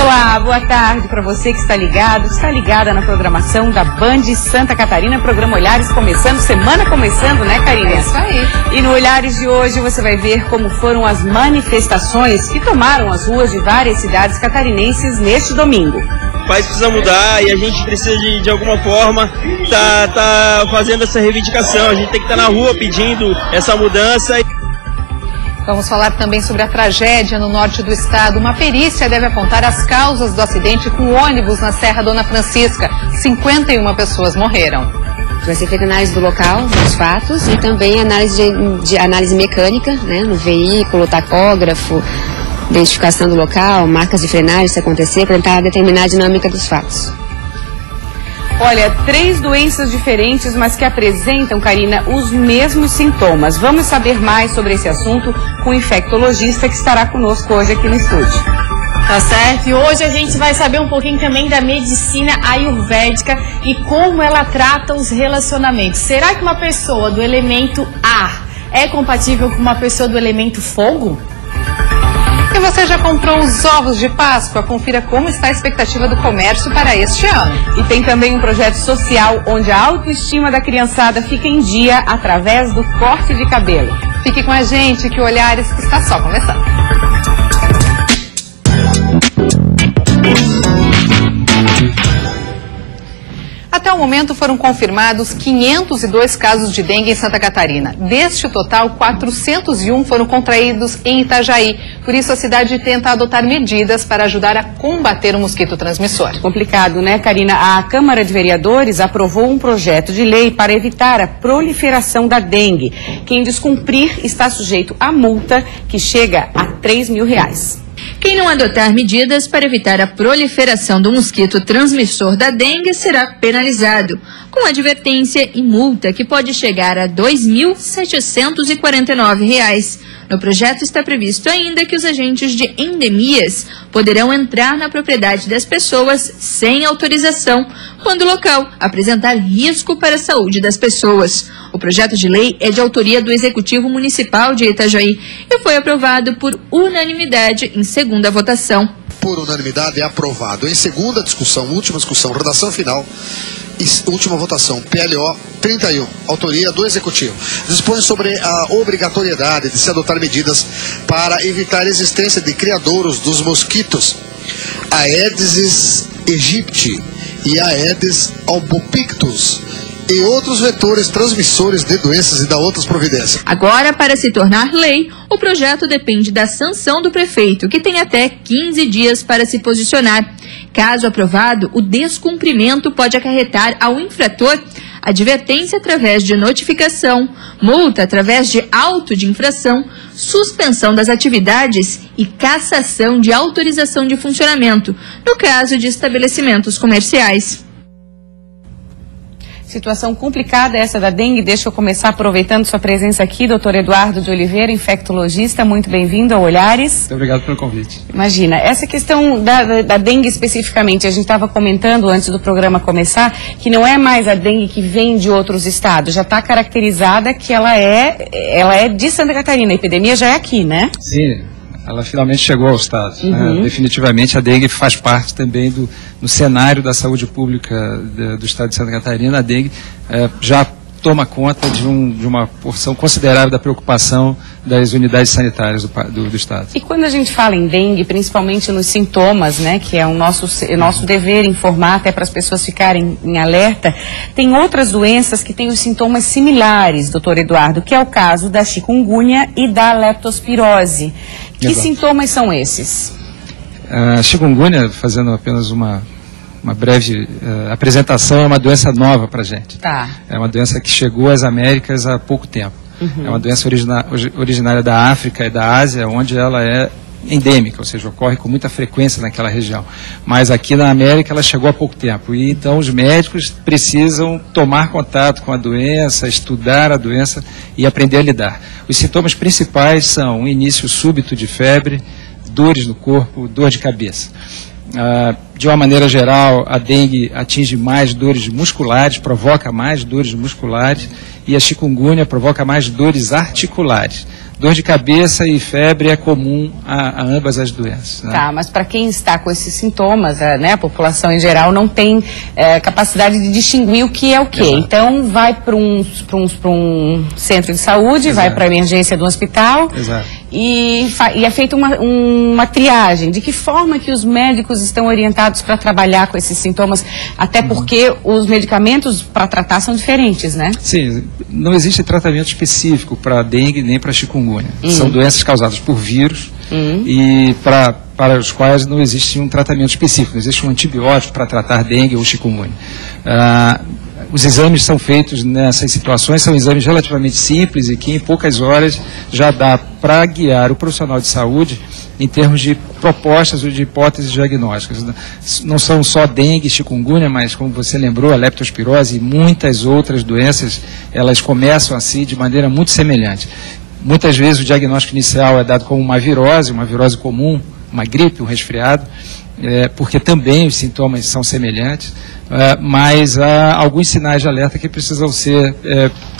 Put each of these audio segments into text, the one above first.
Olá, boa tarde para você que está ligada na programação da Band Santa Catarina, programa Olhares começando, semana começando, né, Karina? É isso aí. E no Olhares de hoje você vai ver como foram as manifestações que tomaram as ruas de várias cidades catarinenses neste domingo. O país precisa mudar e a gente precisa de alguma forma tá fazendo essa reivindicação, a gente tem que estar na rua pedindo essa mudança. Vamos falar também sobre a tragédia no norte do estado. Uma perícia deve apontar as causas do acidente com o ônibus na Serra Dona Francisca. 51 pessoas morreram. Vai ser feita análise do local, dos fatos, e também análise mecânica, né, no veículo, tacógrafo, identificação do local, marcas de frenagem, se acontecer, para tentar determinar a dinâmica dos fatos. Olha, 3 doenças diferentes, mas que apresentam, Karina, os mesmos sintomas. Vamos saber mais sobre esse assunto com o infectologista que estará conosco hoje aqui no estúdio. Tá certo, e hoje a gente vai saber um pouquinho também da medicina ayurvédica e como ela trata os relacionamentos. Será que uma pessoa do elemento ar é compatível com uma pessoa do elemento fogo? E você já comprou os ovos de Páscoa? Confira como está a expectativa do comércio para este ano. E tem também um projeto social onde a autoestima da criançada fica em dia através do corte de cabelo. Fique com a gente que o Olhares está só começando. Até o momento foram confirmados 502 casos de dengue em Santa Catarina. Deste total, 401 foram contraídos em Itajaí. Por isso, a cidade tenta adotar medidas para ajudar a combater o mosquito transmissor. Complicado, né, Karina? A Câmara de Vereadores aprovou um projeto de lei para evitar a proliferação da dengue. Quem descumprir está sujeito a multa que chega a R$3 mil. Quem não adotar medidas para evitar a proliferação do mosquito transmissor da dengue será penalizado, com advertência e multa que pode chegar a R$ 2.749. No projeto está previsto ainda que os agentes de endemias poderão entrar na propriedade das pessoas sem autorização, quando o local apresentar risco para a saúde das pessoas. O projeto de lei é de autoria do Executivo Municipal de Itajaí e foi aprovado por unanimidade em segunda votação. Por unanimidade é aprovado. Em segunda discussão, última discussão, redação final e última votação, PLO 31, autoria do Executivo. Dispõe sobre a obrigatoriedade de se adotar medidas para evitar a existência de criadouros dos mosquitos Aedes aegypti e Aedes albopictus e outros vetores transmissores de doenças e da outras providências. Agora, para se tornar lei, o projeto depende da sanção do prefeito, que tem até 15 dias para se posicionar. Caso aprovado, o descumprimento pode acarretar ao infrator advertência através de notificação, multa através de auto de infração, suspensão das atividades e cassação de autorização de funcionamento, no caso de estabelecimentos comerciais. Situação complicada essa da dengue. Deixa eu começar aproveitando sua presença aqui, doutor Eduardo de Oliveira, infectologista. Muito bem-vindo ao Olhares. Muito obrigado pelo convite. Imagina, essa questão da dengue especificamente, a gente estava comentando antes do programa começar, que não é mais a dengue que vem de outros estados, já está caracterizada que ela é de Santa Catarina, a epidemia já é aqui, né? Sim, ela finalmente chegou ao estado. Definitivamente a dengue faz parte também do cenário da saúde pública do estado de Santa Catarina. A dengue já toma conta de uma porção considerável da preocupação das unidades sanitárias do estado. E quando a gente fala em dengue, principalmente nos sintomas, né, que é o nosso dever informar até para as pessoas ficarem em alerta, tem outras doenças que têm os sintomas similares, doutor Eduardo, que é o caso da chikungunya e da leptospirose. Que sintomas são esses? A chikungunya, fazendo apenas uma breve apresentação, é uma doença nova para a gente. Tá. É uma doença que chegou às Américas há pouco tempo. É uma doença originária da África e da Ásia, onde ela é endêmica, ou seja, ocorre com muita frequência naquela região. Mas aqui na América ela chegou há pouco tempo. E então os médicos precisam tomar contato com a doença, estudar a doença e aprender a lidar. Os sintomas principais são um início súbito de febre, dores no corpo, dor de cabeça. De uma maneira geral, a dengue atinge mais dores musculares, provoca mais dores musculares, e a chikungunya provoca mais dores articulares. Dor de cabeça e febre é comum a ambas as doenças. Né? Tá, mas para quem está com esses sintomas, né, a população em geral não tem capacidade de distinguir o que é o quê. Exato. Então vai para um centro de saúde, exato, vai para a emergência do hospital. Exato. E é feita uma triagem. De que forma que os médicos estão orientados para trabalhar com esses sintomas? Até porque os medicamentos para tratar são diferentes, né? Sim, não existe tratamento específico para dengue nem para chikungunya. São doenças causadas por vírus e para os quais não existe um tratamento específico. Não existe um antibiótico para tratar dengue ou chikungunya. Os exames são feitos nessas situações, são exames relativamente simples e que em poucas horas já dá para guiar o profissional de saúde em termos de propostas ou de hipóteses diagnósticas. Não são só dengue e chikungunya, mas como você lembrou, a leptospirose e muitas outras doenças, elas começam assim de maneira muito semelhante. Muitas vezes o diagnóstico inicial é dado como uma virose comum, uma gripe, um resfriado, porque também os sintomas são semelhantes. Mas há alguns sinais de alerta que precisam ser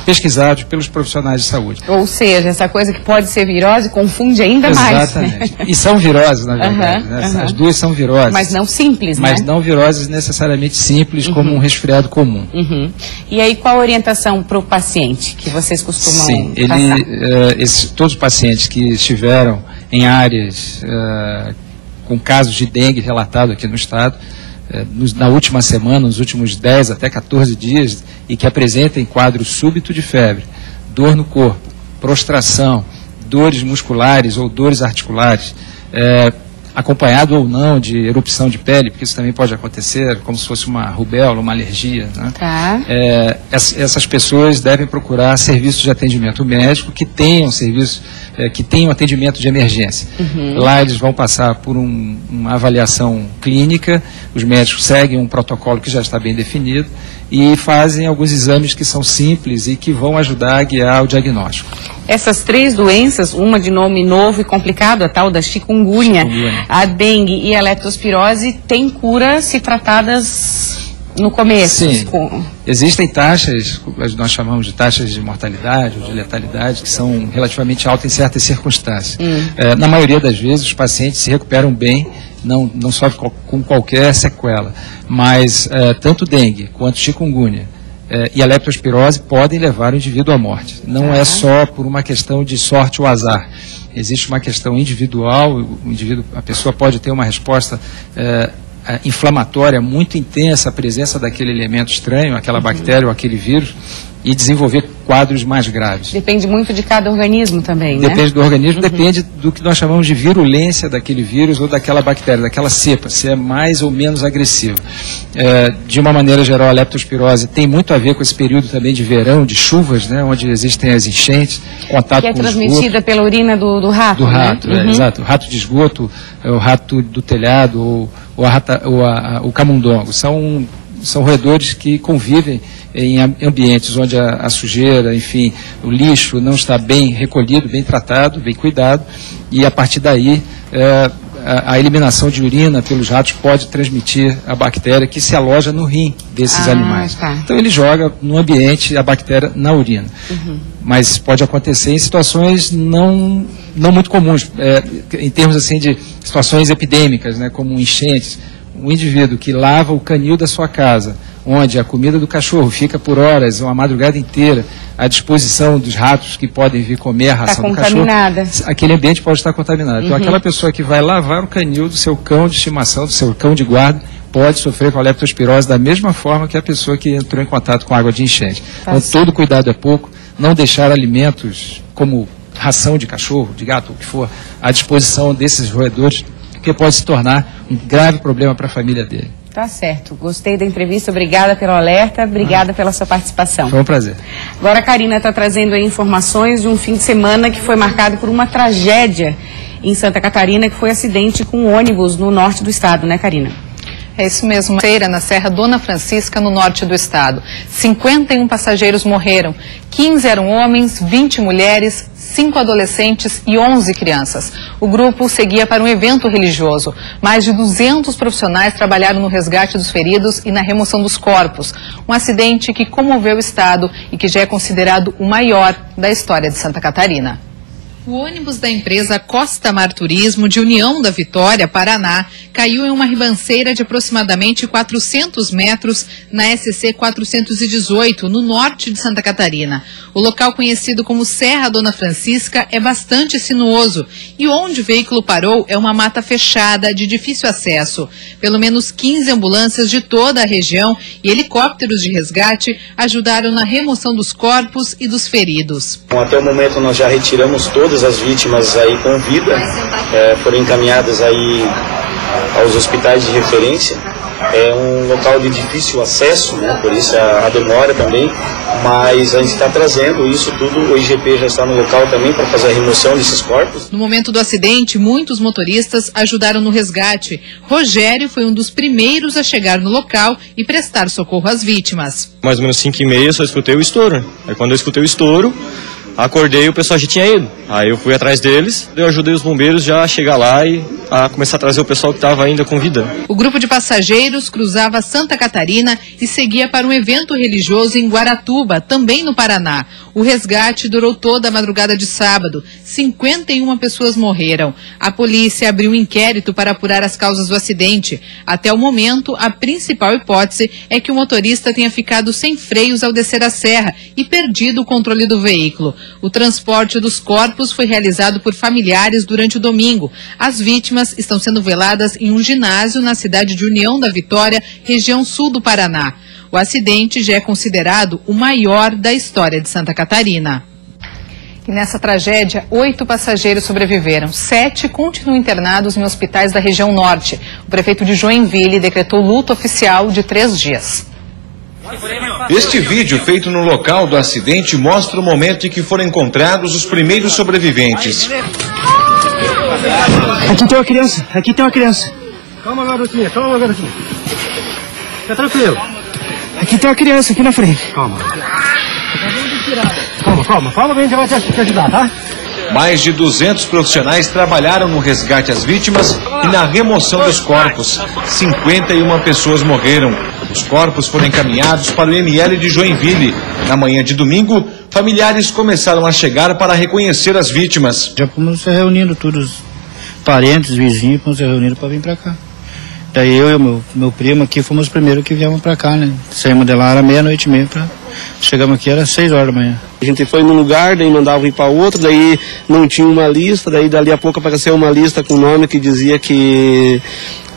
pesquisados pelos profissionais de saúde. Ou seja, essa coisa que pode ser virose confunde ainda mais. Exatamente. Né? E são viroses, na verdade. Né? As duas são viroses. Mas não simples, mas né? Não viroses necessariamente simples, como um resfriado comum. E aí, qual a orientação para o paciente que vocês costumam passar? Todos os pacientes que estiveram em áreas com casos de dengue relatado aqui no estado, na última semana, nos últimos 10 até 14 dias, e que apresentem quadro súbito de febre, dor no corpo, prostração, dores musculares ou dores articulares, acompanhado ou não de erupção de pele, porque isso também pode acontecer, como se fosse uma rubéola, uma alergia. Né? Tá. Essas pessoas devem procurar serviços de atendimento médico que tenham que tenham atendimento de emergência. Lá eles vão passar por uma avaliação clínica, os médicos seguem um protocolo que já está bem definido e fazem alguns exames que são simples e que vão ajudar a guiar o diagnóstico. Essas três doenças, uma de nome novo e complicado, a tal da chikungunya, a dengue e a leptospirose, têm cura se tratadas no começo? Sim. Existem taxas, nós chamamos de taxas de mortalidade ou de letalidade, que são relativamente altas em certas circunstâncias. Na maioria das vezes, os pacientes se recuperam bem, não sofrem com qualquer sequela. Mas tanto dengue quanto chikungunya e a leptospirose podem levar o indivíduo à morte. Não é só por uma questão de sorte ou azar. Existe uma questão individual, a pessoa pode ter uma resposta inflamatória muito intensa à presença daquele elemento estranho, aquela bactéria ou aquele vírus, e desenvolver quadros mais graves. Depende muito de cada organismo também, né? Depende do organismo, depende do que nós chamamos de virulência daquele vírus ou daquela bactéria, daquela cepa, se é mais ou menos agressiva. De uma maneira geral, a leptospirose tem muito a ver com esse período também de verão, de chuvas, né, onde existem as enchentes, contato com o esgoto. Que é transmitida pela urina do rato, do rato, né? Exato. O rato de esgoto, o rato do telhado ou o camundongo. São roedores que convivem em ambientes onde a sujeira, enfim, o lixo não está bem recolhido, bem tratado, bem cuidado, e a partir daí a eliminação de urina pelos ratos pode transmitir a bactéria que se aloja no rim desses animais. Tá. Então ele joga no ambiente a bactéria na urina. Mas pode acontecer em situações não muito comuns, em termos assim de situações epidêmicas, né, como enchentes. Um indivíduo que lava o canil da sua casa, onde a comida do cachorro fica por horas, uma madrugada inteira, à disposição dos ratos que podem vir comer a ração do cachorro, aquele ambiente pode estar contaminado. Então aquela pessoa que vai lavar o canil do seu cão de estimação, do seu cão de guarda, pode sofrer com a leptospirose da mesma forma que a pessoa que entrou em contato com água de enchente. Então todo cuidado é pouco, não deixar alimentos como ração de cachorro, de gato, o que for, à disposição desses roedores, porque pode se tornar um grave problema para a família dele. Tá certo. Gostei da entrevista. Obrigada pelo alerta. Obrigada pela sua participação. Foi um prazer. Agora a Karina está trazendo aí informações de um fim de semana que foi marcado por uma tragédia em Santa Catarina, que foi acidente com um ônibus no norte do estado, né, Karina? É isso mesmo, feira na Serra Dona Francisca, no norte do estado. 51 passageiros morreram, 15 eram homens, 20 mulheres, 5 adolescentes e 11 crianças. O grupo seguia para um evento religioso. Mais de 200 profissionais trabalharam no resgate dos feridos e na remoção dos corpos. Um acidente que comoveu o estado e que já é considerado o maior da história de Santa Catarina. O ônibus da empresa Costa Mar Turismo de União da Vitória, Paraná, caiu em uma ribanceira de aproximadamente 400 metros na SC 418, no norte de Santa Catarina. O local, conhecido como Serra Dona Francisca, é bastante sinuoso e onde o veículo parou é uma mata fechada de difícil acesso. Pelo menos 15 ambulâncias de toda a região e helicópteros de resgate ajudaram na remoção dos corpos e dos feridos. Até o momento nós já retiramos todas as vítimas aí com vida, foram encaminhadas aí aos hospitais de referência. É um local de difícil acesso, né? Por isso a demora também, mas a gente está trazendo isso tudo, o IGP já está no local também para fazer a remoção desses corpos. No momento do acidente, muitos motoristas ajudaram no resgate. Rogério foi um dos primeiros a chegar no local e prestar socorro às vítimas. Mais ou menos 5h30 eu só escutei o estouro. Aí quando eu escutei o estouro, acordei e o pessoal já tinha ido. Aí eu fui atrás deles, eu ajudei os bombeiros já a chegar lá e a começar a trazer o pessoal que estava ainda com vida. O grupo de passageiros cruzava Santa Catarina e seguia para um evento religioso em Guaratuba, também no Paraná. O resgate durou toda a madrugada de sábado. 51 pessoas morreram. A polícia abriu um inquérito para apurar as causas do acidente. Até o momento, a principal hipótese é que o motorista tenha ficado sem freios ao descer a serra e perdido o controle do veículo. O transporte dos corpos foi realizado por familiares durante o domingo. As vítimas estão sendo veladas em um ginásio na cidade de União da Vitória, região sul do Paraná. O acidente já é considerado o maior da história de Santa Catarina. E nessa tragédia, 8 passageiros sobreviveram. 7 continuam internados em hospitais da região norte. O prefeito de Joinville decretou luto oficial de 3 dias. Este vídeo, feito no local do acidente, mostra o momento em que foram encontrados os primeiros sobreviventes. Aqui tem uma criança, aqui tem uma criança. Calma, garotinha, calma, garotinha. Fica tranquilo. Aqui tem uma criança, aqui na frente. Calma. Calma, que a gente vai te ajudar, tá? Mais de 200 profissionais trabalharam no resgate às vítimas e na remoção dos corpos. 51 pessoas morreram. Os corpos foram encaminhados para o ML de Joinville. Na manhã de domingo, familiares começaram a chegar para reconhecer as vítimas. Já fomos se reunindo, todos os parentes, vizinhos, fomos se reunindo para vir para cá. Daí eu e meu primo aqui fomos os primeiros que viemos para cá, né? Saímos de lá, era 00:30. Chegamos aqui, era 6 horas da manhã. A gente foi num lugar, daí mandava ir para outro, daí não tinha uma lista, daí dali a pouco apareceu uma lista com nome que dizia que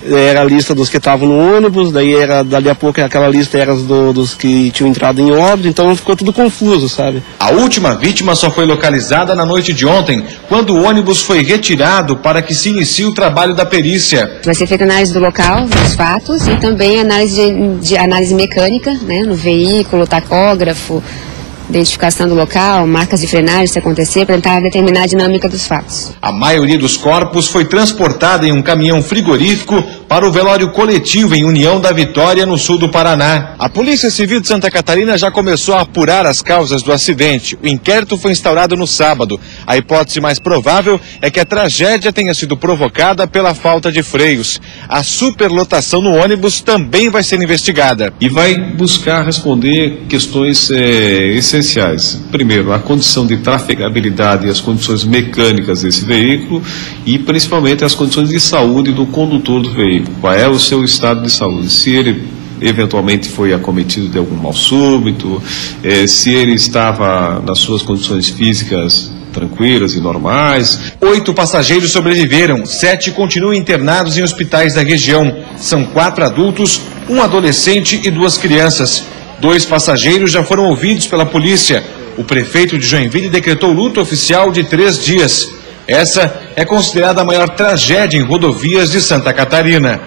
era a lista dos que estavam no ônibus, daí dali a pouco aquela lista era dos que tinham entrado em óbito, então ficou tudo confuso, sabe? A última vítima só foi localizada na noite de ontem, quando o ônibus foi retirado para que se inicie o trabalho da perícia. Vai ser feita análise do local, dos fatos, e também análise mecânica, né, no veículo, tacógrafo, identificação do local, marcas de frenagem, se acontecer, para tentar determinar a dinâmica dos fatos. A maioria dos corpos foi transportada em um caminhão frigorífico para o velório coletivo em União da Vitória, no sul do Paraná. A Polícia Civil de Santa Catarina já começou a apurar as causas do acidente. O inquérito foi instaurado no sábado. A hipótese mais provável é que a tragédia tenha sido provocada pela falta de freios. A superlotação no ônibus também vai ser investigada. E vai buscar responder questões essenciais. Primeiro, a condição de trafegabilidade e as condições mecânicas desse veículo e principalmente as condições de saúde do condutor do veículo. Qual é o seu estado de saúde? Se ele eventualmente foi acometido de algum mal súbito, se ele estava nas suas condições físicas tranquilas e normais. 8 passageiros sobreviveram, 7 continuam internados em hospitais da região. São 4 adultos, 1 adolescente e 2 crianças. 2 passageiros já foram ouvidos pela polícia. O prefeito de Joinville decretou luto oficial de 3 dias. Essa é considerada a maior tragédia em rodovias de Santa Catarina.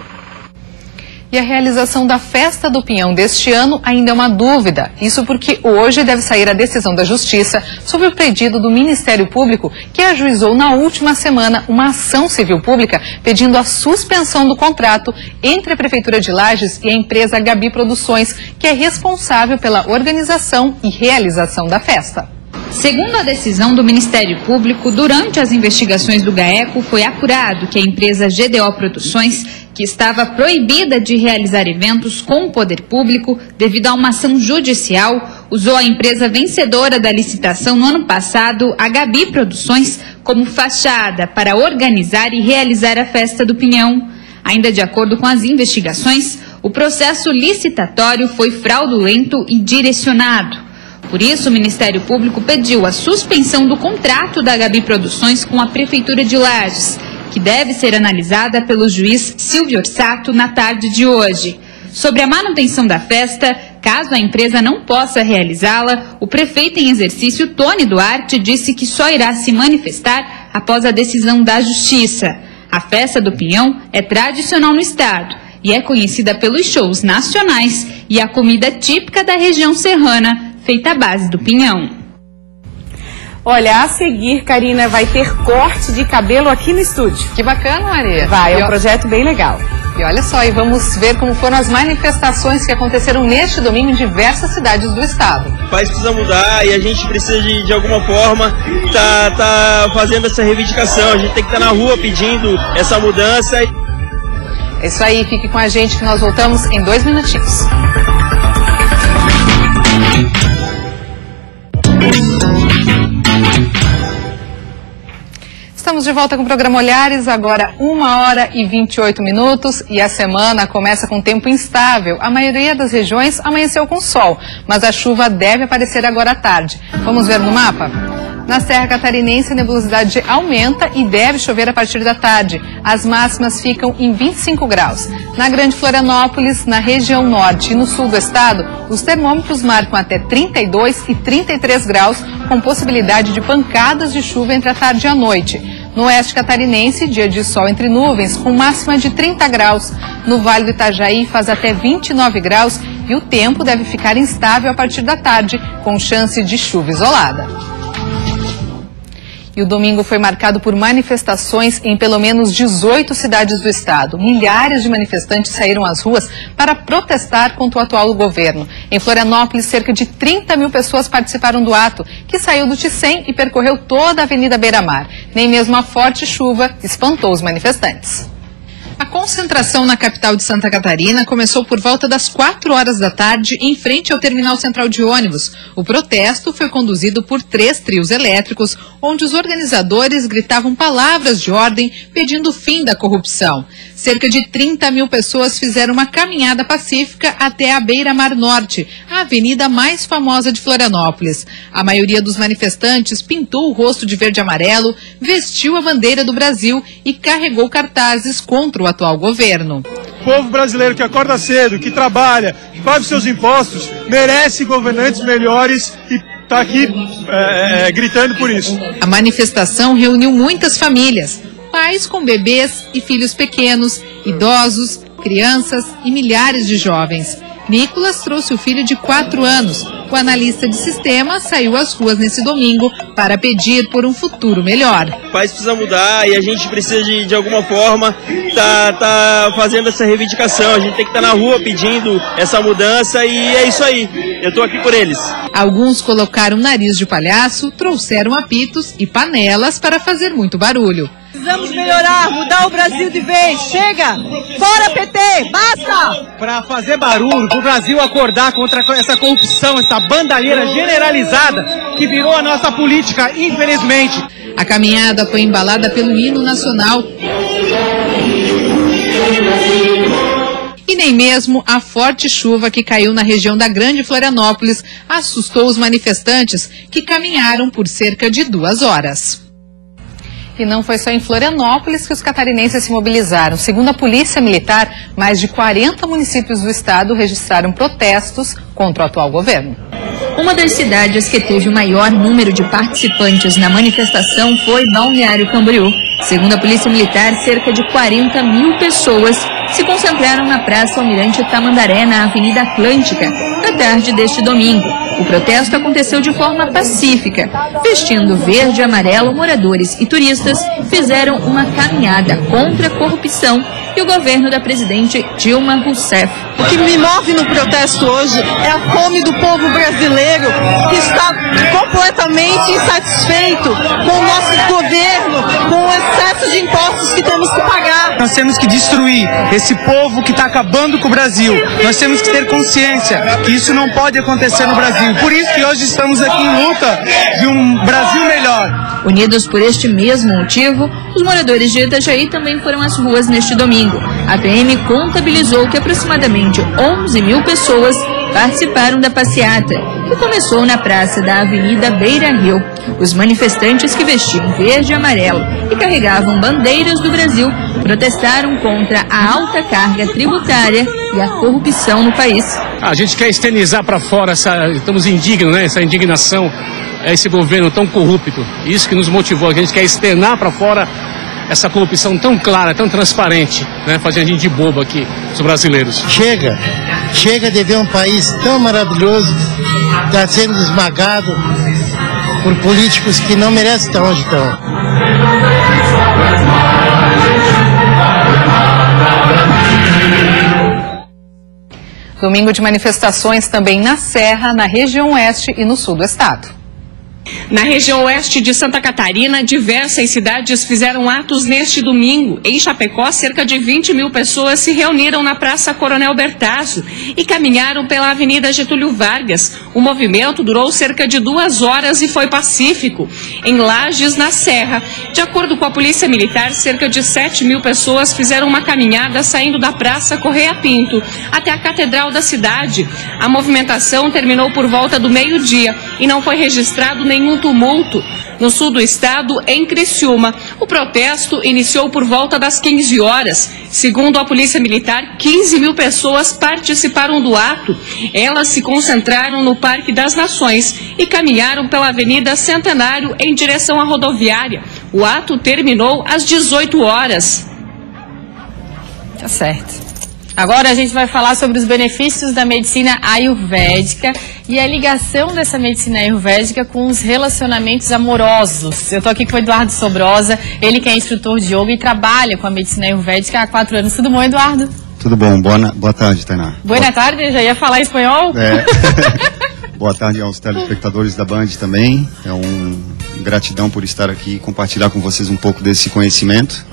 E a realização da Festa do Pinhão deste ano ainda é uma dúvida. Isso porque hoje deve sair a decisão da Justiça sobre o pedido do Ministério Público, que ajuizou na última semana uma ação civil pública pedindo a suspensão do contrato entre a Prefeitura de Lages e a empresa Gabi Produções, que é responsável pela organização e realização da festa. Segundo a decisão do Ministério Público, durante as investigações do GAECO, foi apurado que a empresa GDO Produções, que estava proibida de realizar eventos com o poder público devido a uma ação judicial, usou a empresa vencedora da licitação no ano passado, a Gabi Produções, como fachada para organizar e realizar a Festa do Pinhão. Ainda de acordo com as investigações, o processo licitatório foi fraudulento e direcionado. Por isso, o Ministério Público pediu a suspensão do contrato da Gabi Produções com a Prefeitura de Lages, que deve ser analisada pelo juiz Silvio Orsato na tarde de hoje. Sobre a manutenção da festa, caso a empresa não possa realizá-la, o prefeito em exercício, Tony Duarte, disse que só irá se manifestar após a decisão da Justiça. A Festa do Pinhão é tradicional no estado e é conhecida pelos shows nacionais e a comida típica da região serrana, feita à base do pinhão. Olha, a seguir, Karina, vai ter corte de cabelo aqui no estúdio. Que bacana, Maria. Vai, é um projeto bem legal. E olha só, e vamos ver como foram as manifestações que aconteceram neste domingo em diversas cidades do estado. O país precisa mudar e a gente precisa de alguma forma tá fazendo essa reivindicação. A gente tem que estar na rua pedindo essa mudança. É isso aí, fique com a gente que nós voltamos em 2 minutinhos. Estamos de volta com o programa Olhares, agora 1h28 e a semana começa com tempo instável. A maioria das regiões amanheceu com sol, mas a chuva deve aparecer agora à tarde. Vamos ver no mapa? Na Serra Catarinense, a nebulosidade aumenta e deve chover a partir da tarde. As máximas ficam em 25 graus. Na Grande Florianópolis, na região norte e no sul do estado, os termômetros marcam até 32 e 33 graus, com possibilidade de pancadas de chuva entre a tarde e a noite. No oeste catarinense, dia de sol entre nuvens, com máxima de 30 graus. No Vale do Itajaí, faz até 29 graus e o tempo deve ficar instável a partir da tarde, com chance de chuva isolada. E o domingo foi marcado por manifestações em pelo menos 18 cidades do estado. Milhares de manifestantes saíram às ruas para protestar contra o atual governo. Em Florianópolis, cerca de 30 mil pessoas participaram do ato, que saiu do Ticem e percorreu toda a Avenida Beira-Mar. Nem mesmo a forte chuva espantou os manifestantes. A concentração na capital de Santa Catarina começou por volta das 4 horas da tarde em frente ao terminal central de ônibus. O protesto foi conduzido por 3 trios elétricos, onde os organizadores gritavam palavras de ordem pedindo o fim da corrupção. Cerca de 30 mil pessoas fizeram uma caminhada pacífica até a Beira-Mar Norte, a avenida mais famosa de Florianópolis. A maioria dos manifestantes pintou o rosto de verde e amarelo, vestiu a bandeira do Brasil e carregou cartazes contra o atual governo. O povo brasileiro que acorda cedo, que trabalha, que paga os seus impostos, merece governantes melhores e está aqui gritando por isso. A manifestação reuniu muitas famílias. Pais com bebês e filhos pequenos, idosos, crianças e milhares de jovens. Nicolas trouxe o filho de 4 anos. O analista de sistemas saiu às ruas nesse domingo para pedir por um futuro melhor. O país precisa mudar e a gente precisa de alguma forma tá fazendo essa reivindicação. A gente tem que estar na rua pedindo essa mudança e é isso aí. Eu estou aqui por eles. Alguns colocaram nariz de palhaço, trouxeram apitos e panelas para fazer muito barulho. Precisamos melhorar, mudar o Brasil de vez. Chega! Fora PT! Basta! Para fazer barulho, para o Brasil acordar contra essa corrupção, essa bandalheira generalizada que virou a nossa política, infelizmente. A caminhada foi embalada pelo hino nacional. E nem mesmo a forte chuva que caiu na região da Grande Florianópolis assustou os manifestantes, que caminharam por cerca de 2 horas. E não foi só em Florianópolis que os catarinenses se mobilizaram. Segundo a Polícia Militar, mais de 40 municípios do estado registraram protestos contra o atual governo. Uma das cidades que teve o maior número de participantes na manifestação foi Balneário Camboriú. Segundo a Polícia Militar, cerca de 40 mil pessoas se concentraram na Praça Almirante Tamandaré, na Avenida Atlântica, na tarde deste domingo. O protesto aconteceu de forma pacífica. Vestindo verde e amarelo, moradores e turistas fizeram uma caminhada contra a corrupção e o governo da presidente Dilma Rousseff. O que me move no protesto hoje é a fome do povo brasileiro, que está completamente insatisfeito com o nosso governo, com o excesso de impostos que temos que pagar. Nós temos que destruir esse povo que está acabando com o Brasil. Nós temos que ter consciência que isso não pode acontecer no Brasil. Por isso que hoje estamos aqui em luta de um Brasil melhor. Unidos por este mesmo motivo, os moradores de Itajaí também foram às ruas neste domingo. A PM contabilizou que aproximadamente 11 mil pessoas participaram da passeata, que começou na praça da Avenida Beira Rio. Os manifestantes, que vestiam verde e amarelo e carregavam bandeiras do Brasil, protestaram contra a alta carga tributária e a corrupção no país. A gente quer externizar para fora, estamos indignos, né? Essa indignação a esse governo tão corrupto. Isso que nos motivou, a gente quer externar para fora essa corrupção tão clara, tão transparente, né? Fazendo a gente de bobo aqui, os brasileiros. Chega de ver um país tão maravilhoso estar sendo esmagado por políticos que não merecem estar onde estão. Domingo de manifestações também na Serra, na região oeste e no sul do estado. Na região oeste de Santa Catarina, diversas cidades fizeram atos neste domingo. Em Chapecó, cerca de 20 mil pessoas se reuniram na Praça Coronel Bertazzo e caminharam pela Avenida Getúlio Vargas. O movimento durou cerca de 2 horas e foi pacífico. Em Lages, na Serra, de acordo com a Polícia Militar, cerca de 7 mil pessoas fizeram uma caminhada saindo da Praça Correia Pinto até a Catedral da cidade. A movimentação terminou por volta do meio-dia e não foi registrado nenhum tumulto. No sul do estado, em Criciúma, o protesto iniciou por volta das 15 horas. Segundo a Polícia Militar, 15 mil pessoas participaram do ato. Elas se concentraram no Parque das Nações e caminharam pela Avenida Centenário em direção à rodoviária. O ato terminou às 18 horas. Tá certo. Agora a gente vai falar sobre os benefícios da medicina ayurvédica e a ligação dessa medicina ayurvédica com os relacionamentos amorosos. Eu tô aqui com o Eduardo Sobrosa, ele que é instrutor de yoga e trabalha com a medicina ayurvédica há 4 anos. Tudo bom, Eduardo? Tudo bom. Boa tarde, Tainá. Boa tarde, já ia falar espanhol? Boa tarde aos telespectadores da Band também. É uma gratidão por estar aqui e compartilhar com vocês um pouco desse conhecimento.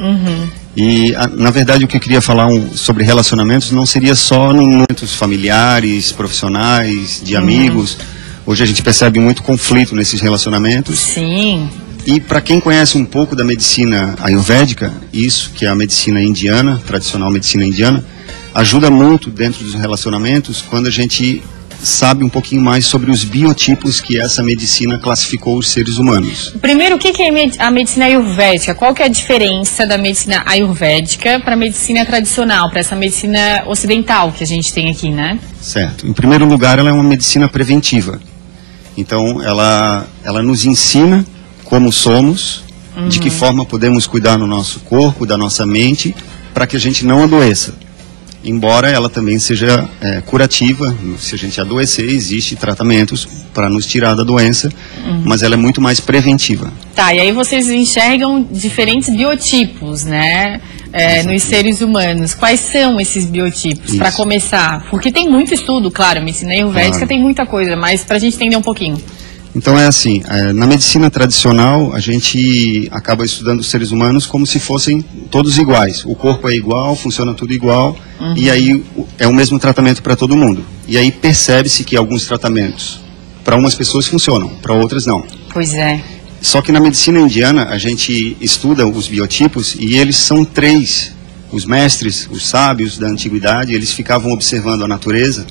E, na verdade, o que eu queria falar sobre relacionamentos não seria só em momentos familiares, profissionais, de amigos. Hoje a gente percebe muito conflito nesses relacionamentos. Sim. E para quem conhece um pouco da medicina ayurvédica, isso que é a medicina indiana, tradicional medicina indiana, ajuda muito dentro dos relacionamentos quando a gente sabe um pouquinho mais sobre os biotipos que essa medicina classificou os seres humanos. Primeiro, o que é a medicina ayurvédica? Qual que é a diferença da medicina ayurvédica para a medicina tradicional, para essa medicina ocidental que a gente tem aqui, né? Certo. Em primeiro lugar, ela é uma medicina preventiva. Então, ela nos ensina como somos, de que forma podemos cuidar do nosso corpo, da nossa mente, para que a gente não adoeça. Embora ela também seja curativa, se a gente adoecer, existem tratamentos para nos tirar da doença, mas ela é muito mais preventiva. Tá, e aí vocês enxergam diferentes biotipos, né, nos seres humanos. Quais são esses biotipos, para começar? Porque tem muito estudo, claro, a medicina ayurvédica tem muita coisa, mas para a gente entender um pouquinho. Então é assim, na medicina tradicional a gente acaba estudando os seres humanos como se fossem todos iguais. O corpo é igual, funciona tudo igual, e aí é o mesmo tratamento para todo mundo. E aí percebe-se que alguns tratamentos para umas pessoas funcionam, para outras não. Pois é. Só que na medicina indiana a gente estuda os biotipos e eles são 3. Os mestres, os sábios da antiguidade, eles ficavam observando a natureza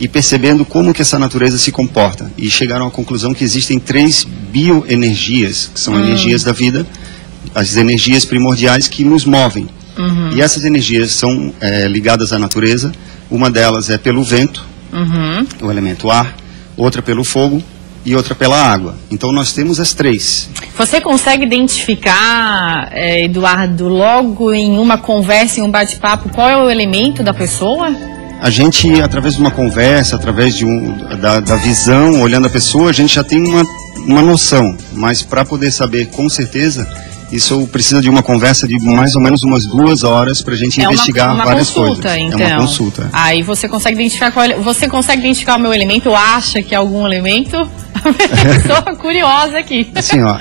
e percebendo como que essa natureza se comporta. E chegaram à conclusão que existem 3 bioenergias, que são energias da vida, as energias primordiais que nos movem. E essas energias são ligadas à natureza. Uma delas é pelo vento, o elemento ar, outra pelo fogo e outra pela água. Então nós temos as 3. Você consegue identificar, Eduardo, logo em uma conversa, em um bate-papo, qual é o elemento da pessoa? A gente, através de uma conversa, através de da visão, olhando a pessoa, a gente já tem uma noção. Mas para poder saber com certeza, isso precisa de uma conversa de mais ou menos umas 2 horas para a gente investigar várias coisas. Então. É uma consulta. Aí você consegue identificar você consegue identificar o meu elemento, ou acha que é algum elemento? Estou curiosa aqui. Assim, ó,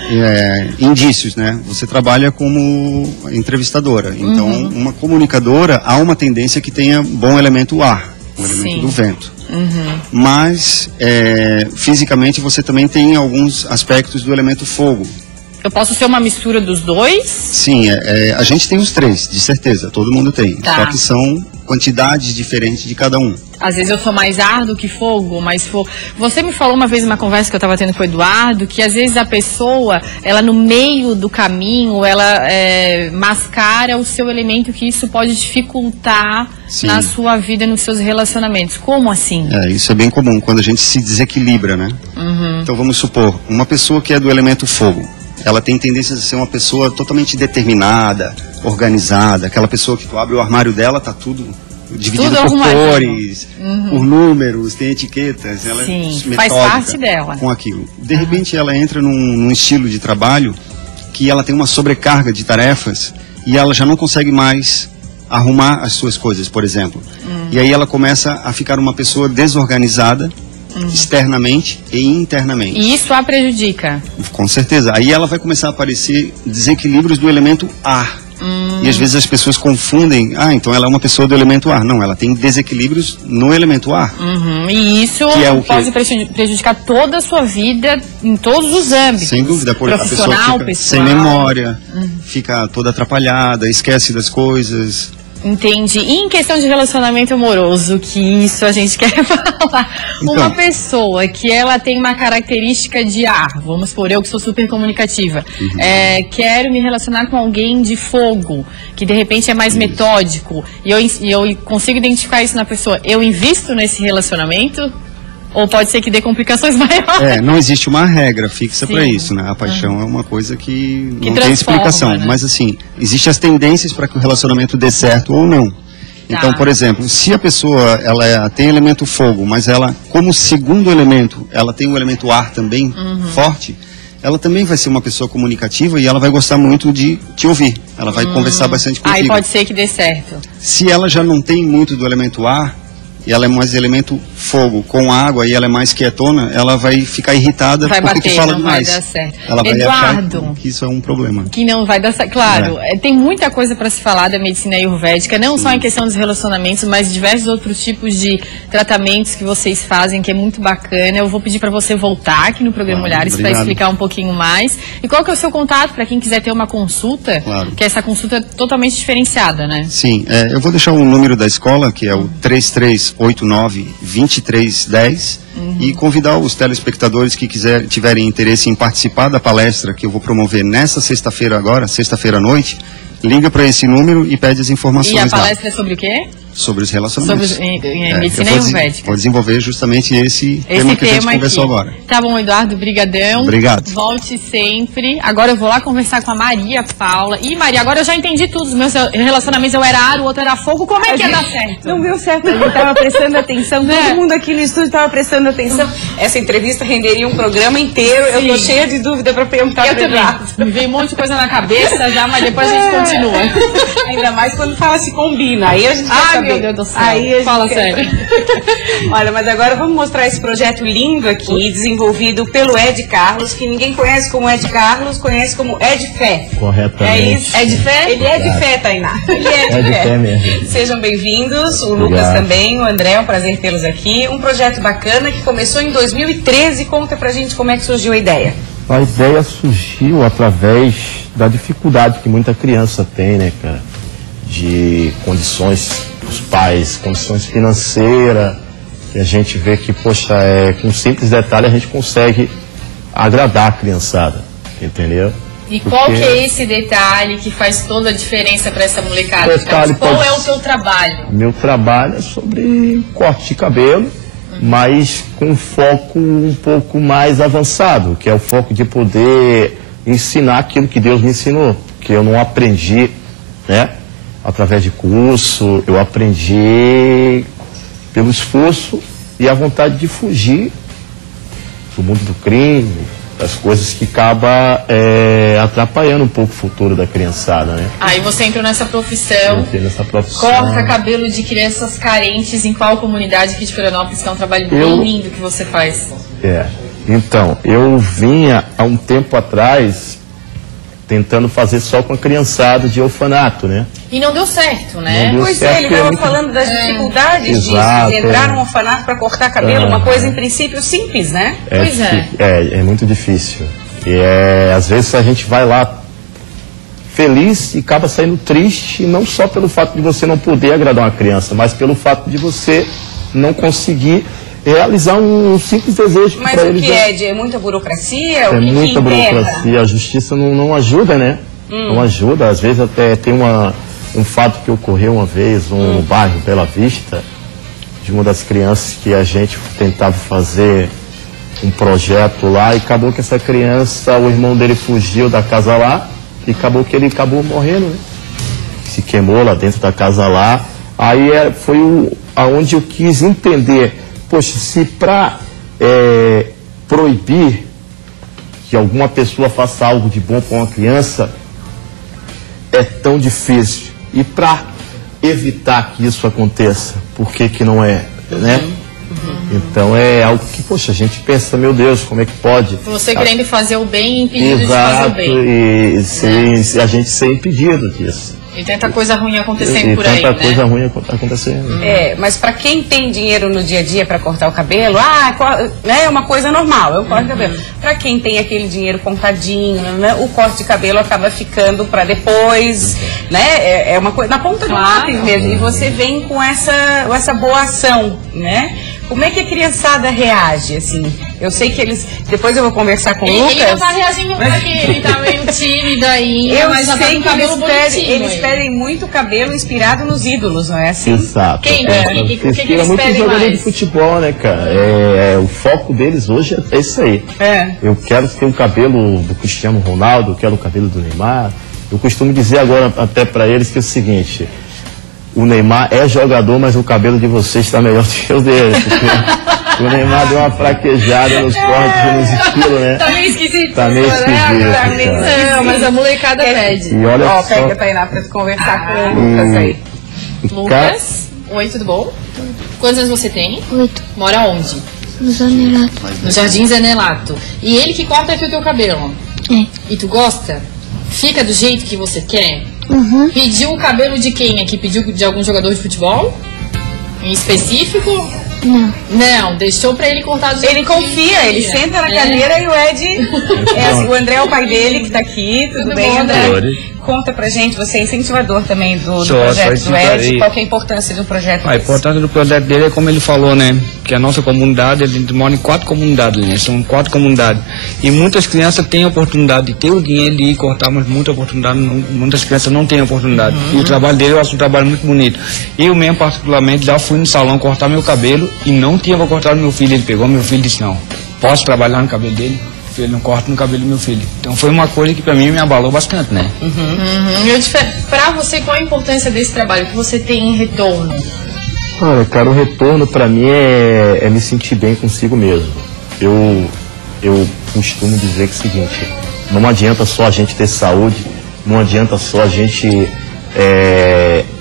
indícios, né? Você trabalha como entrevistadora. Então, uma comunicadora, há uma tendência que tenha bom elemento ar, o elemento do vento. Mas, fisicamente, você também tem alguns aspectos do elemento fogo. Eu posso ser uma mistura dos dois? Sim, a gente tem os 3, de certeza, todo mundo tem. Tá. Só que são quantidades diferentes de cada um. Às vezes eu sou mais ar do que fogo, mais fogo. Você me falou uma vez, numa conversa que eu estava tendo com o Eduardo, que às vezes a pessoa, ela no meio do caminho, ela mascara o seu elemento, que isso pode dificultar na sua vida, nos seus relacionamentos. Como assim? Isso é bem comum, quando a gente se desequilibra, né? Então vamos supor, uma pessoa que é do elemento fogo, ela tem tendência a ser uma pessoa totalmente determinada, organizada, aquela pessoa que tu abre o armário dela, tá tudo dividido por cores, por números, tem etiquetas, ela é metódica, faz parte dela. Com aquilo. De repente ela entra num estilo de trabalho que ela tem uma sobrecarga de tarefas e ela já não consegue mais arrumar as suas coisas, por exemplo. E aí ela começa a ficar uma pessoa desorganizada, externamente e internamente. E isso a prejudica? Com certeza. Aí ela vai começar a aparecer desequilíbrios do elemento ar. E às vezes as pessoas confundem, então ela é uma pessoa do elemento ar. Não, ela tem desequilíbrios no elemento ar. E isso pode prejudicar toda a sua vida em todos os âmbitos. Sem dúvida, porque a pessoa fica sem memória, fica toda atrapalhada, esquece das coisas. Entendi. E em questão de relacionamento amoroso, que isso a gente quer falar. Então, uma pessoa que ela tem uma característica de ar, vamos supor, eu que sou super comunicativa, quero me relacionar com alguém de fogo, que de repente é mais metódico, e eu consigo identificar isso na pessoa, eu invisto nesse relacionamento? Ou pode ser que dê complicações maiores? Não existe uma regra fixa para isso, né? A paixão é uma coisa que não tem explicação. Né? Mas assim, existem as tendências para que o relacionamento dê certo ou não. Então, por exemplo, se a pessoa ela tem elemento fogo, mas ela, como segundo elemento, ela tem o elemento ar também forte, ela também vai ser uma pessoa comunicativa e ela vai gostar muito de te ouvir. Ela vai conversar bastante contigo. Aí pode ser que dê certo. Se ela já não tem muito do elemento ar, e ela é mais elemento fogo com água e ela é mais quietona, ela vai ficar irritada porque tu fala demais. Vai dar certo. Ela vai achar que isso é um problema. Que não vai dar certo. Claro, tem muita coisa para se falar da medicina ayurvédica, não só em questão dos relacionamentos, mas diversos outros tipos de tratamentos que vocês fazem, que é muito bacana. Eu vou pedir para você voltar aqui no programa Olhares para explicar um pouquinho mais. E qual que é o seu contato para quem quiser ter uma consulta? Que essa consulta é totalmente diferenciada, né? Sim, eu vou deixar o número da escola, que é o 3389-2310, e convidar os telespectadores que tiverem interesse em participar da palestra que eu vou promover nessa sexta-feira agora, sexta-feira à noite, liga para esse número e pede as informações. E a palestra é sobre o quê? Sobre os relacionamentos. Sobre medicina ayurvédica. Vou desenvolver justamente esse tema que a gente conversou agora. Tá bom, Eduardo, brigadão. Obrigado. Volte sempre. Agora eu vou lá conversar com a Maria Paula. Ih, Maria, agora eu já entendi tudo. Os meus relacionamentos, eu era ar, o outro era fogo. Como é que ia dar certo? Não deu certo, a gente tava prestando atenção. Todo mundo aqui no estúdio tava prestando atenção. Essa entrevista renderia um programa inteiro. Eu tô cheia de dúvida para perguntar para Eduardo. Me veio um monte de coisa na cabeça já, mas depois a gente continua. Ainda mais quando fala se combina. Aí a gente vai saber. Meu Deus do céu. Fala sério. Olha, mas agora vamos mostrar esse projeto lindo aqui, desenvolvido pelo Ed Carlos, que ninguém conhece como Ed Carlos, conhece como Ed Fé. Corretamente. É isso? Ed Fé? Ele é de fé, Tainá. Ele é de fé mesmo. Sejam bem-vindos, o Lucas também, o André, é um prazer tê-los aqui. Um projeto bacana que começou em 2013. Conta pra gente como é que surgiu a ideia. A ideia surgiu através da dificuldade que muita criança tem, né, cara? De condições dos pais, condições financeiras, e a gente vê que, poxa, com um simples detalhe a gente consegue agradar a criançada, entendeu? E qual que é esse detalhe que faz toda a diferença para essa molecada? Qual é o seu trabalho? Meu trabalho é sobre corte de cabelo, mas com foco um pouco mais avançado, que é o foco de poder ensinar aquilo que Deus me ensinou, que eu não aprendi, né? Através de curso, eu aprendi pelo esforço e a vontade de fugir do mundo do crime, das coisas que acaba atrapalhando um pouco o futuro da criançada, né? Aí você entrou nessa profissão. Entrei nessa profissão. Corta cabelo de crianças carentes em qual comunidade aqui de Florianópolis, que é um trabalho bem lindo que você faz. Então, eu vinha há um tempo atrás tentando fazer só com a criançada de orfanato, né? E não deu certo, né? Pois é, ele estava falando das dificuldades disso, de entrar num orfanato para cortar cabelo, uma coisa em princípio simples, né? Pois é. É muito difícil. E às vezes a gente vai lá feliz e acaba saindo triste, não só pelo fato de você não poder agradar uma criança, mas pelo fato de você não conseguir realizar um simples desejo para eles. Mas o que é muita burocracia? É muita burocracia, a justiça não ajuda, né? Não ajuda, às vezes até tem um fato que ocorreu uma vez no bairro Bela Vista, de uma das crianças que a gente tentava fazer um projeto lá e acabou que essa criança, o irmão dele fugiu da casa lá e acabou que ele acabou morrendo, né? Se queimou lá dentro da casa lá. Aí foi aonde eu quis entender. Poxa, se para proibir que alguma pessoa faça algo de bom para uma criança é tão difícil, e para evitar que isso aconteça, por que não é, né? Então é algo que, poxa, a gente pensa, meu Deus, como é que pode? Você querendo fazer o bem e impedido de fazer o bem. E a gente ser impedido disso. E tanta coisa ruim acontecendo por aí, né? Tanta coisa ruim acontecendo. Mas para quem tem dinheiro no dia a dia para cortar o cabelo, é uma coisa normal, eu corto o cabelo. Para quem tem aquele dinheiro contadinho, né, o corte de cabelo acaba ficando para depois, né? É uma coisa na ponta do lápis mesmo. E você vem com essa boa ação, né? Como é que a criançada reage, assim? Eu sei que eles... Depois eu vou conversar com o Lucas. Ele não tá reagindo porque ele tá meio tímido ainda, eu mas já sei tá com que cabelo eles pedem muito cabelo inspirado nos ídolos, não é assim? Exato. O que eles muito pedem jogador mais? de futebol, né, cara? O foco deles hoje é isso aí. Eu quero ter o cabelo do Cristiano Ronaldo, eu quero o cabelo do Neymar. Eu costumo dizer agora até para eles que é o seguinte... O Neymar é jogador, mas o cabelo de vocês está melhor do que o dele. O Neymar deu uma fraquejada nos cortes e nos estilos, né? Tá meio esquisito. Tá meio esquisito. Não, mas a molecada pede. E olha só... Pega a Tainá pra conversar com o Lucas aí. Lucas, oi, tudo bom? Quantos anos você tem? 8. Mora onde? No Zanelato. No Jardim Zanelato. E ele que corta aqui o teu cabelo? É. E tu gosta? Fica do jeito que você quer? Uhum. Pediu o cabelo de quem aqui? Pediu de algum jogador de futebol? Em específico? Não. Não, deixou pra ele cortar do jeito Ele confia, ele senta na cadeira e o Ed... o André é o pai dele que tá aqui. Tudo bem, André? Conta pra gente, você é incentivador também do projeto do Ed. Qual que é a importância do projeto? A importância do projeto dele é como ele falou, né? Que a nossa comunidade, a gente mora em 4 comunidades, né? São 4 comunidades. E muitas crianças têm a oportunidade de ter o dinheiro de ir cortar, mas muitas crianças não têm a oportunidade. E o trabalho dele eu acho um trabalho muito bonito. Eu mesmo, particularmente, já fui no salão cortar meu cabelo e não tinha pra cortar no meu filho. Ele pegou meu filho e disse, não, posso trabalhar no cabelo dele? Ele não corta no cabelo do meu filho. Então foi uma coisa que pra mim me abalou bastante, né? Pra você, qual a importância desse trabalho que você tem em retorno? Olha, cara, o retorno pra mim é me sentir bem consigo mesmo. Eu costumo dizer que é o seguinte, não adianta só a gente ter saúde, não adianta só a gente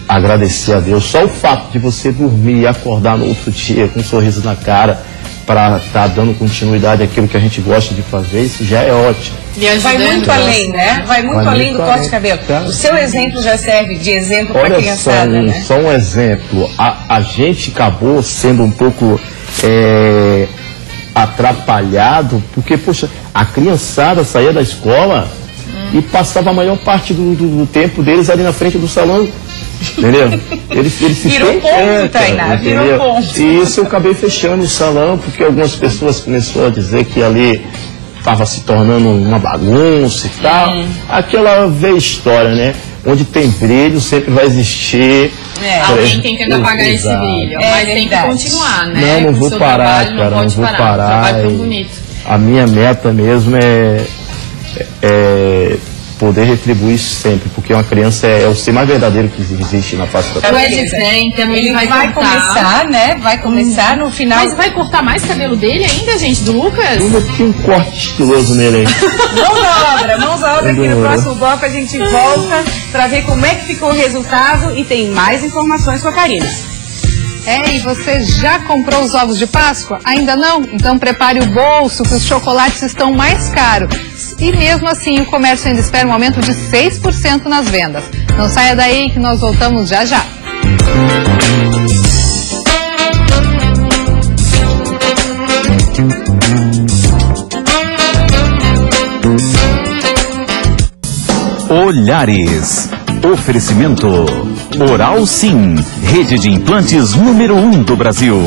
agradecer a Deus. Só o fato de você dormir e acordar no outro dia com um sorriso na cara, para estar dando continuidade àquilo que a gente gosta de fazer, isso já é ótimo. Vai muito além, né? Vai muito além do corte de cabelo. O seu exemplo já serve de exemplo para a criançada, né? Só um exemplo. A gente acabou sendo um pouco atrapalhado, porque, poxa, a criançada saía da escola e passava a maior parte do tempo deles ali na frente do salão. Entendeu? Eles se virou ponto, Tainá, virou ponto. E isso eu acabei fechando o salão, porque algumas pessoas começaram a dizer que ali estava se tornando uma bagunça e tal. Aquela velha história, né? Onde tem brilho, sempre vai existir. Alguém tem que apagar esse brilho, mas tem que continuar, né? Não vou parar, cara, não vou parar. A minha meta mesmo é poder retribuir sempre, porque uma criança é o ser mais verdadeiro que existe na face da terra. Ele vai começar, né? Vai começar no final. Mas vai cortar mais cabelo dele ainda, gente, do Lucas? Tinha um corte estiloso nele aí. Mãos à obra, que no próximo bloco a gente volta para ver como é que ficou o resultado e tem mais informações com a Karina. E você já comprou os ovos de Páscoa? Ainda não? Então prepare o bolso, que os chocolates estão mais caros. E mesmo assim, o comércio ainda espera um aumento de 6% nas vendas. Não saia daí que nós voltamos já já. Olhares. Oferecimento Oral Sim, rede de implantes número 1 do Brasil.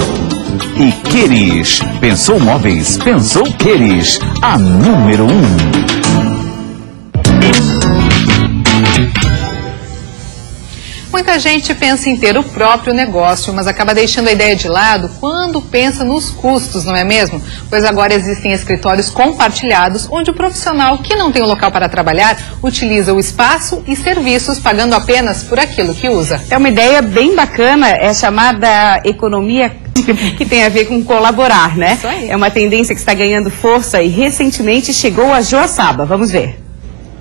E Queris, pensou móveis, pensou Queris, a número 1. Muita gente pensa em ter o próprio negócio, mas acaba deixando a ideia de lado quando pensa nos custos, não é mesmo? Pois agora existem escritórios compartilhados, onde o profissional que não tem um local para trabalhar utiliza o espaço e serviços pagando apenas por aquilo que usa. É uma ideia bem bacana, é chamada economia que tem a ver com colaborar, né? Isso aí. É uma tendência que está ganhando força e recentemente chegou a Joaçaba. Vamos ver.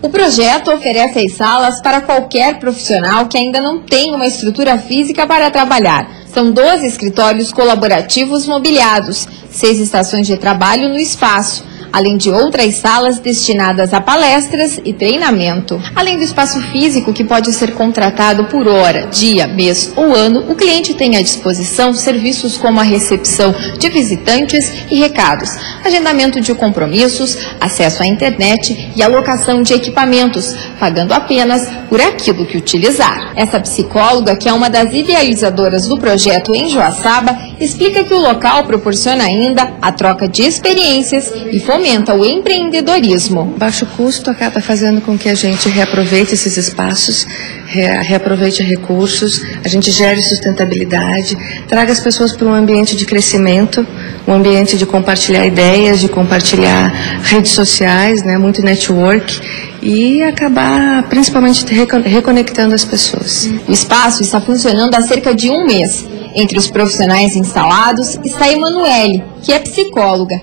O projeto oferece as salas para qualquer profissional que ainda não tem uma estrutura física para trabalhar. São 12 escritórios colaborativos mobiliados, 6 estações de trabalho no espaço, além de outras salas destinadas a palestras e treinamento. Além do espaço físico, que pode ser contratado por hora, dia, mês ou ano, o cliente tem à disposição serviços como a recepção de visitantes e recados, agendamento de compromissos, acesso à internet e alocação de equipamentos, pagando apenas por aquilo que utilizar. Essa psicóloga, que é uma das idealizadoras do projeto em Joaçaba, explica que o local proporciona ainda a troca de experiências e fomenta o empreendedorismo. Baixo custo acaba fazendo com que a gente reaproveite esses espaços, reaproveite recursos, a gente gere sustentabilidade, traga as pessoas para um ambiente de crescimento, um ambiente de compartilhar ideias, de compartilhar redes sociais, né, muito network, e acabar principalmente reconectando as pessoas. O espaço está funcionando há cerca de um mês. Entre os profissionais instalados está Emanuele, que é psicóloga.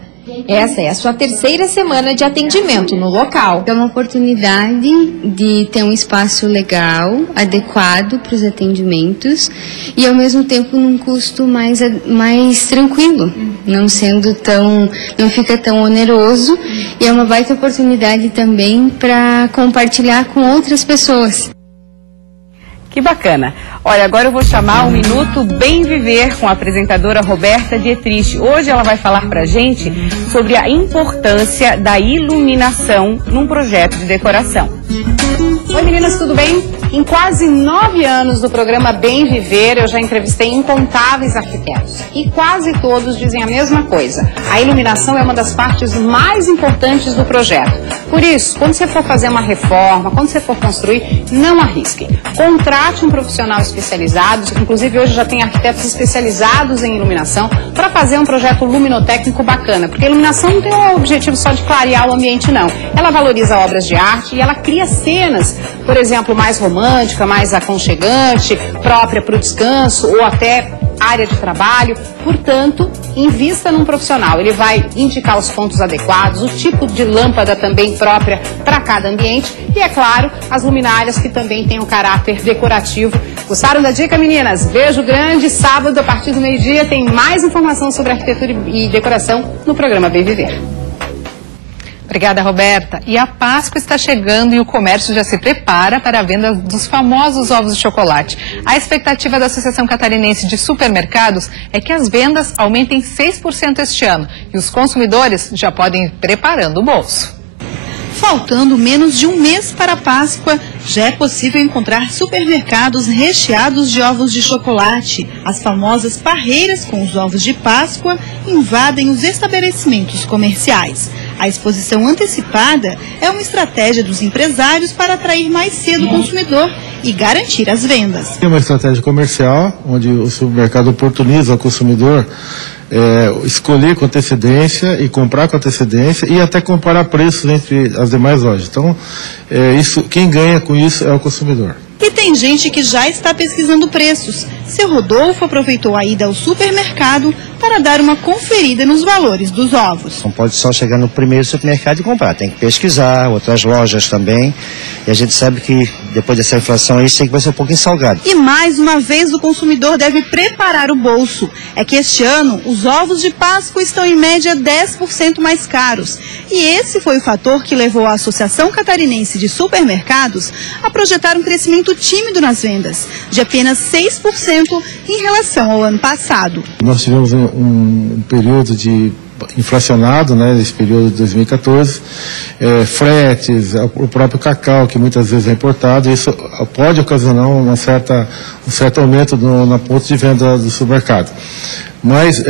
Essa é a sua 3ª semana de atendimento no local. É uma oportunidade de ter um espaço legal, adequado para os atendimentos e ao mesmo tempo num custo mais tranquilo, não fica tão oneroso, e é uma baita oportunidade também para compartilhar com outras pessoas. Que bacana. Olha, agora eu vou chamar o Minuto Bem Viver com a apresentadora Roberta Dietrich. Hoje ela vai falar pra gente sobre a importância da iluminação num projeto de decoração. Oi meninas, tudo bem? Em quase 9 anos do programa Bem Viver, eu já entrevistei incontáveis arquitetos. E quase todos dizem a mesma coisa. A iluminação é uma das partes mais importantes do projeto. Por isso, quando você for fazer uma reforma, quando você for construir, não arrisque. Contrate um profissional especializado, inclusive hoje já tem arquitetos especializados em iluminação, para fazer um projeto luminotécnico bacana. Porque a iluminação não tem o objetivo só de clarear o ambiente, não. Ela valoriza obras de arte e ela cria cenas, por exemplo, mais romântica, mais aconchegante, própria para o descanso ou até área de trabalho. Portanto, invista num profissional. Ele vai indicar os pontos adequados, o tipo de lâmpada também própria para cada ambiente e, é claro, as luminárias que também têm um caráter decorativo. Gostaram da dica, meninas? Beijo grande. Sábado, a partir do meio-dia, tem mais informação sobre arquitetura e decoração no programa Bem Viver. Obrigada, Roberta. E a Páscoa está chegando e o comércio já se prepara para a venda dos famosos ovos de chocolate. A expectativa da Associação Catarinense de Supermercados é que as vendas aumentem 6% este ano e os consumidores já podem ir preparando o bolso. Faltando menos de um mês para a Páscoa, já é possível encontrar supermercados recheados de ovos de chocolate. As famosas parreiras com os ovos de Páscoa invadem os estabelecimentos comerciais. A exposição antecipada é uma estratégia dos empresários para atrair mais cedo o consumidor e garantir as vendas. É uma estratégia comercial, onde o supermercado oportuniza ao consumidor escolher com antecedência e comprar com antecedência e até comparar preços entre as demais lojas. Então, quem ganha com isso é o consumidor. E tem gente que já está pesquisando preços. Seu Rodolfo aproveitou a ida ao supermercado para dar uma conferida nos valores dos ovos. Não pode só chegar no primeiro supermercado e comprar, tem que pesquisar, outras lojas também. E a gente sabe que depois dessa inflação aí, isso vai ser um pouquinho salgado. E mais uma vez o consumidor deve preparar o bolso. É que este ano os ovos de Páscoa estão em média 10% mais caros. E esse foi o fator que levou a Associação Catarinense de Supermercados a projetar um crescimento tímido nas vendas, de apenas 6% em relação ao ano passado. Nós tivemos um período inflacionado, né, nesse período de 2014, fretes, o próprio cacau, que muitas vezes é importado, isso pode ocasionar um certo aumento na ponto de venda do supermercado. Mas,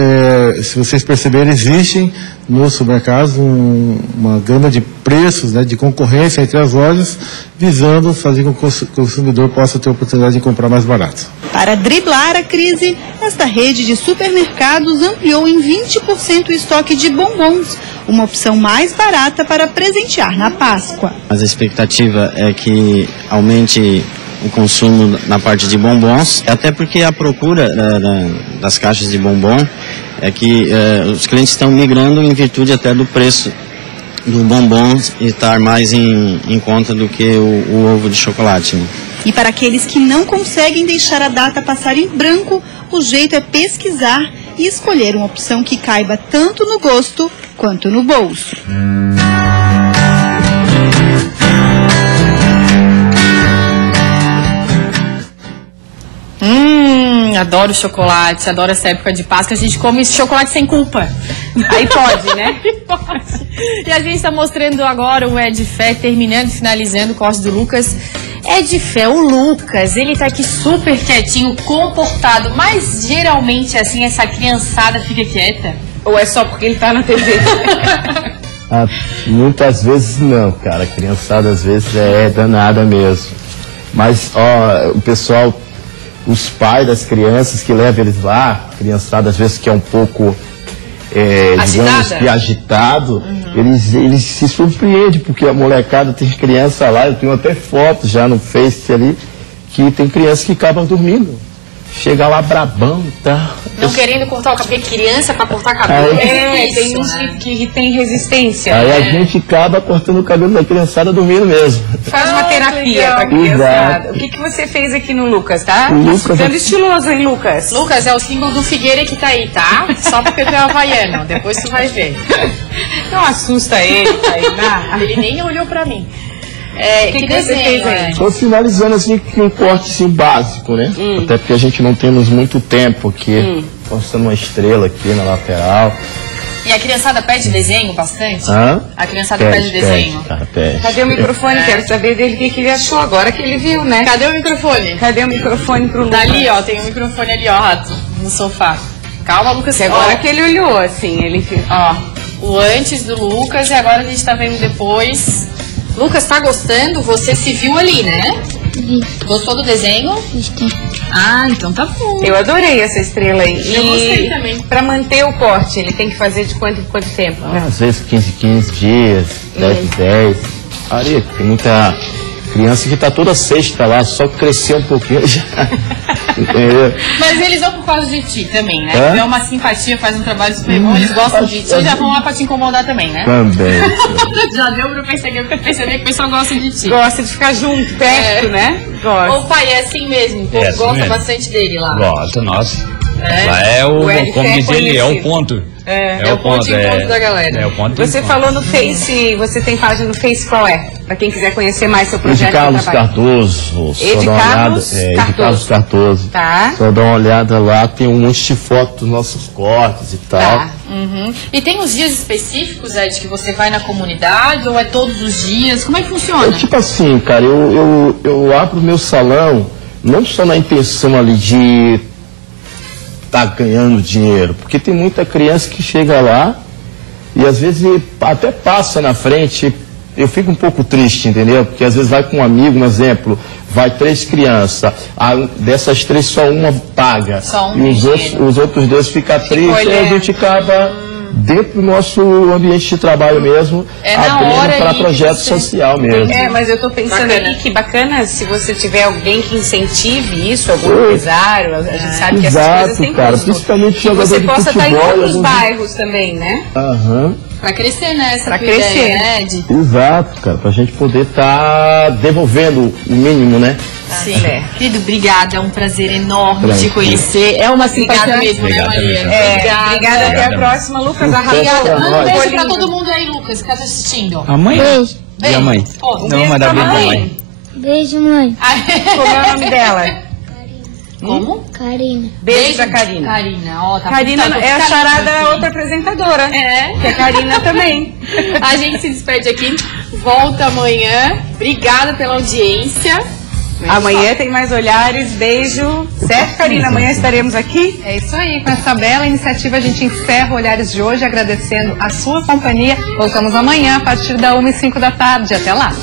se vocês perceberem, existem nos supermercados uma gama de preços, né, de concorrência entre as lojas, visando fazer com que o consumidor possa ter a oportunidade de comprar mais barato. Para driblar a crise, esta rede de supermercados ampliou em 20% o estoque de bombons, uma opção mais barata para presentear na Páscoa. Mas a expectativa é que aumente o consumo na parte de bombons, até porque a procura das caixas de bombom é que os clientes estão migrando em virtude até do preço do bombom estar mais em conta do que o ovo de chocolate, né? E para aqueles que não conseguem deixar a data passar em branco, o jeito é pesquisar e escolher uma opção que caiba tanto no gosto quanto no bolso. Adoro chocolate, adoro essa época de Páscoa. A gente come chocolate sem culpa. Aí pode, né? Pode. E a gente está mostrando agora o Ed Fé, terminando e finalizando o corte do Lucas. Ed Fé, o Lucas, ele tá aqui super quietinho, comportado, mas geralmente assim, essa criançada fica quieta? Ou é só porque ele tá na TV? Muitas vezes não, cara. A criançada às vezes é danada mesmo. Mas, o pessoal, os pais das crianças que levam eles lá, a criançada às vezes que é um pouco, digamos que agitado, eles se surpreendem, porque a molecada tem criança lá, eu tenho até fotos já no Face ali, que tem criança que acabam dormindo. Chega lá brabão e tal. Não querendo cortar o cabelo, porque criança pra cortar cabelo tem uns que tem resistência. Aí a gente acaba cortando o cabelo da criançada dormindo mesmo. Faz uma terapia pra criançada. O que você fez aqui no Lucas, tá? Ficando estiloso, hein, Lucas? Lucas, é o símbolo do Figueira que tá aí, tá? Só porque tu é havaiano, depois tu vai ver. Não assusta ele, Tainá. Ele nem olhou pra mim. Que você fez aí? Estou finalizando assim com um corte assim, básico, né? Até porque a gente não temos muito tempo aqui. Postando uma estrela aqui na lateral. E a criançada pede desenho bastante? A criançada pede desenho? Pede. Cadê o microfone? Quero saber dele o que ele achou agora que ele viu, né? Cadê o microfone? Cadê o microfone pro Lucas? Dali, ó, tem um microfone ali, ó, Rato, no sofá. Calma, Lucas. E agora que ele olhou, assim, ele... Ó, o antes do Lucas e agora a gente tá vendo depois. Lucas, tá gostando? Você se viu ali, né? Gostou do desenho? Gostei. Ah, então tá bom. Eu adorei essa estrela aí. Eu gostei também. Pra manter o corte, ele tem que fazer de quanto em quanto tempo? Às vezes 15 dias, 10. Aí, tem muita criança que tá toda sexta lá, só crescer um pouquinho já. Mas eles vão por causa de ti também, né? É uma simpatia, faz um trabalho super bom, eles gostam de ti, já vão lá pra te incomodar também, né? Também. Já deu pra perceber que o pessoal gosta de ti. Gosta de ficar junto, perto, né? Gosta. Ô pai, é assim mesmo, o povo assim gosta mesmo. Bastante dele lá. Gosta, nossa. Lá é como diz ele, é o ponto. É o ponto de encontro da galera. É o ponto de Você encontro. falou no Face, você tem página no Face, qual é? Pra quem quiser conhecer mais seu projeto. Ed Carlos Cardoso. Ed Carlos Cardoso. Tá. Só dá uma olhada lá, tem um monte de fotos dos nossos cortes e tal. Tá. E tem os dias específicos, Ed, que você vai na comunidade ou é todos os dias? Como é que funciona? Tipo assim, cara, eu abro o meu salão não só na intenção ali de tá ganhando dinheiro, porque tem muita criança que chega lá e às vezes até passa na frente eu fico um pouco triste, entendeu? Porque às vezes vai com um amigo, um exemplo, vai 3 crianças, dessas 3 só uma paga, só e os outros 2 ficam tristes, e a gente acaba dentro do nosso ambiente de trabalho mesmo, abrindo para projeto social mesmo. Mas eu estou pensando aqui que bacana se você tiver alguém que incentive isso, algum empresário, a gente sabe que essas coisas têm custo. Principalmente jogador você de possa futebol, estar em outros bairros também, né? Para crescer, né? Para crescer, né? Exato, cara, pra gente poder estar devolvendo o mínimo, né? Sim. Querido, obrigada, é um prazer enorme te conhecer. É uma simpatia mesmo, né, Maria? Obrigada, até a próxima, Lucas. Obrigada. Manda um beijo pra todo mundo aí, Lucas, que tá assistindo. A mãe? Beijo. E a mãe? Não, mandar beijo pra mãe. Beijo, mãe. Como é o nome dela? Como? Karina. Beijo pra Karina. Karina, ó, tá Karina é a charada outra apresentadora. Que é Karina também. A gente se despede aqui, volta amanhã. Obrigada pela audiência. Amanhã tem mais olhares, beijo. Certo, Karina? Amanhã estaremos aqui. É isso aí, com essa bela iniciativa a gente encerra o Olhares de hoje, agradecendo a sua companhia. Voltamos amanhã a partir da 1h05 da tarde. Até lá.